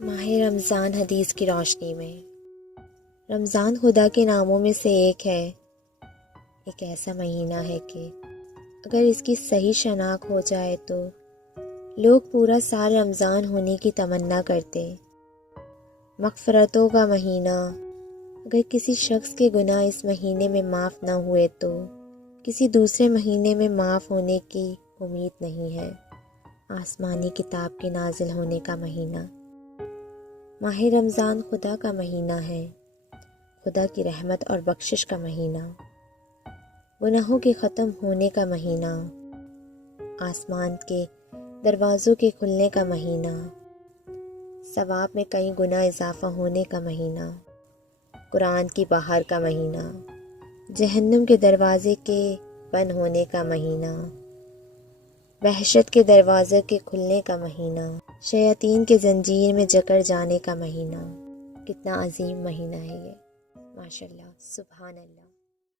ماہ رمضان حدیث کی روشنی میں۔ رمضان خدا کے ناموں میں سے ایک ہے، ایک ایسا مہینہ ہے کہ اگر اس کی صحیح شناخت ہو جائے تو لوگ پورا سال رمضان ہونے کی تمنا کرتے۔ مغفرتوں کا مہینہ، اگر کسی شخص کے گناہ اس مہینے میں معاف نہ ہوئے تو کسی دوسرے مہینے میں معاف ہونے کی امید نہیں ہے۔ آسمانی کتاب کے نازل ہونے کا مہینہ۔ ماہ رمضان خدا کا مہینہ ہے، خدا کی رحمت اور بخشش کا مہینہ، گناہوں کے ختم ہونے کا مہینہ، آسمان کے دروازوں کے کھلنے کا مہینہ، ثواب میں کئی گنا اضافہ ہونے کا مہینہ، قرآن کی بہار کا مہینہ، جہنم کے دروازے کے بند ہونے کا مہینہ، وحشت کے دروازے کے کھلنے کا مہینہ، شیاطین کے زنجیر میں جکڑ جانے کا مہینہ۔ کتنا عظیم مہینہ ہے یہ، ماشاءاللہ، سبحان اللہ۔